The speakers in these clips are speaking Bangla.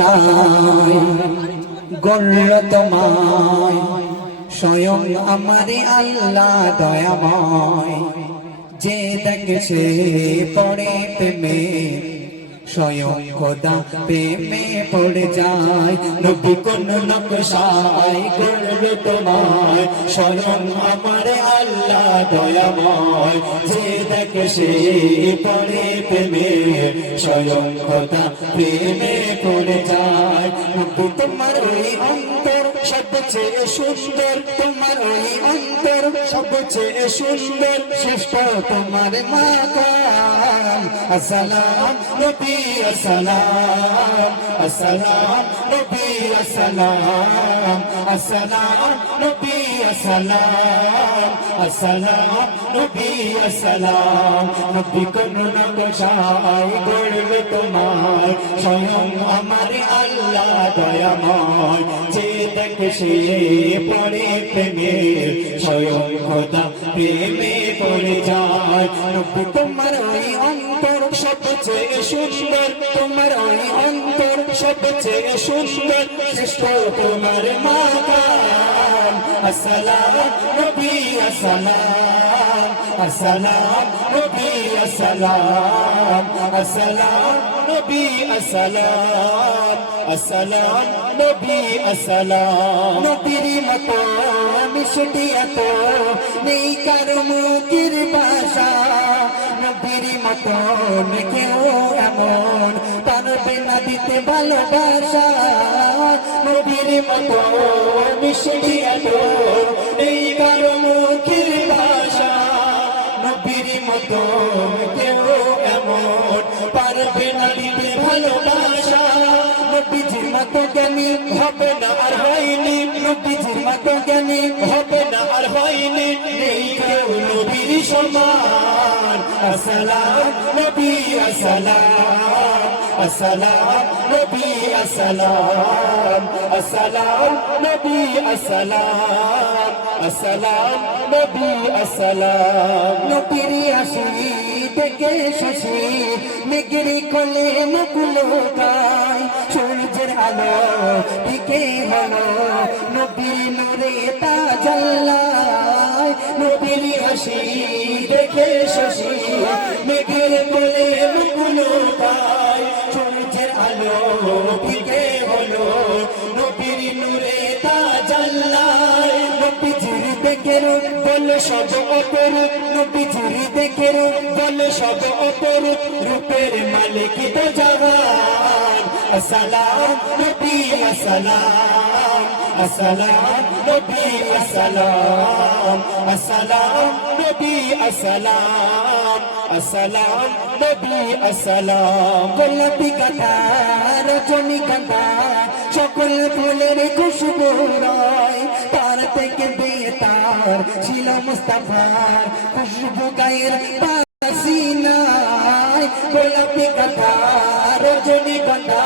চাই গড়ল তোমায় স্বয়ং আমারে আল্লাহ দয়াময় যে দেখে সে পড়ে প্রেমে স্বয়ং খোদা প্রেমে পড়ে যায় নবী কোন নকশায় গড়ল তোমায় স্বয়ং আমারে আল্লাহ দয়াময় যে দেখে সে পড়ে প্রেমে স্বয়ং খোদা প্রেমে পড়ে যায় নবী তোমার ওই অন্তর সবচেয়ে সুন্দর তোমার ওই অন্তর সবচেয়ে সুন্দর শ্রেষ্ঠ তোমার মাকাম আসসালাম নবী আসসালাম আসসালাম নবী আসসালাম আসসালাম নবী আসসালাম আসসালাম নবী আসসালাম নবী কোন নকশায় গড়ল তোমায় স্বয়ং আমার আল্লাহ দয়াময় যে দেখে সে পড়ে প্রেমে স্বয়ং খোদা প্রেমে পড়ে যায় নবী তোমার ওই অন্তর সবচেয়ে সুন্দর তোমার ওই অন্তর সবচেয়ে সুন্দর শ্রেষ্ঠ তোমার মাকাম আসসালাম নবী আসসালাম আসসালাম নবী আসসালাম আসসালাম নবী আসসালাম আসসালাম নবী আসসালাম নবীর মতো মিষ্টি এত নেই কারো মুখের ভাষা নবীর মতন কেউ এমন পারবে না দিতে ভালোবাসা নবীর মতো মিষ্টি এত নেই কারো মুখের ভাষা নবীর মতো কেউ এমন পারবে না দিতে ভালোবাসা নবীজির মতো জ্ঞানী হবে না আর হয়নি নবীজির মতো জ্ঞানী হবে না আর হয়নি নেই কেউ নবীর সমান আসসালাম নবী আসসালাম আসসালাম নবী আসসালাম আসসালাম নবী আসসালাম আসসালাম নবী আসসালাম নবীর আসি দেখে শশী মেঘেরি কোলে মুকুলো গায় সূর্যের আলো দিকে হলো নবীর নূরে তাজাল্লায় নবীর হাসি দেখে শশী মেঘের কোলে মুকুলো গায় সূর্যের আলো দিকে হলো নবীর নূরে তাজাল্লায় নবীজির দেখে বল সব অপরূপ নবীজির দেখে বল সব অপরূপ রূপের মালিক তো জাহান আসসালাম নবী আসসালাম আসসালাম নবী আসসালাম আসসালাম নবী আসসালাম আসসালাম নবী আসসালাম গোলাপি গাঁদা রজনীগন্ধা সকল ফুলের খুশবু রয় তার থেকে বেতার ছিল মুস্তাফার খুশবু গায়ের পাসিনায় গোলাপি গাঁদা রজনীগন্ধা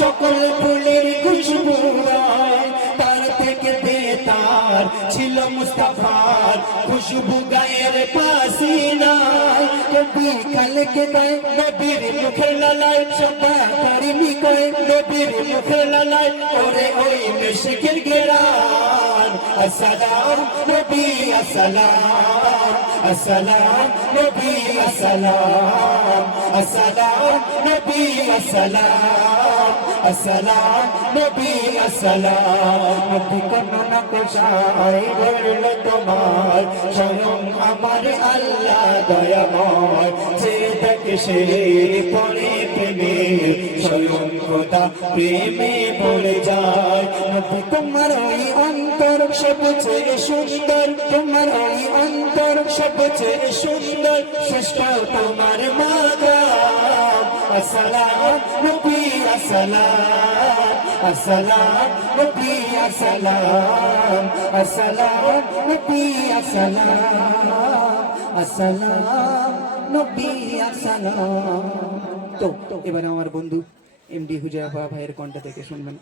সকল ফুলের খুশবু রয় তার থেকে বেতার ছিল মুস্তাফার খুশবু গায়ের পাসিনায় কবি কালকে গায় নবীর মুখের লালায় সবা কারিমি কয় নবীর মুখের লালায় ওরে ওই মিশকের গেরান আসসালাম নবী আসসালাম আসসালাম নবী আসসালাম আসসালাম নবী আসসালাম আসসালাম নবী আসসালাম নবী কোন নকশায় গড়ল তোমার স্বয়ং আমার আল্লাহ দয়াময় যে দেখে সে পড়ে প্রেমে স্বয়ং খোদা প্রেমে পড়ে যায় নবী তোমার ওই অন্তর সবচেয়ে সুন্দর তোমার ওই অন্তর সবচেয়ে সুন্দর শ্রেষ্ঠ তোমার মাকাম আসসালাম নবী আসসালাম আসসালাম নবী আসসালাম আসসালাম নবী আসসালাম আসসালাম নবী আসসালাম। তো এবারে আমার বন্ধু এমডি হুজাইফা ভাইয়ের কণ্ঠ থেকে শুনবেন।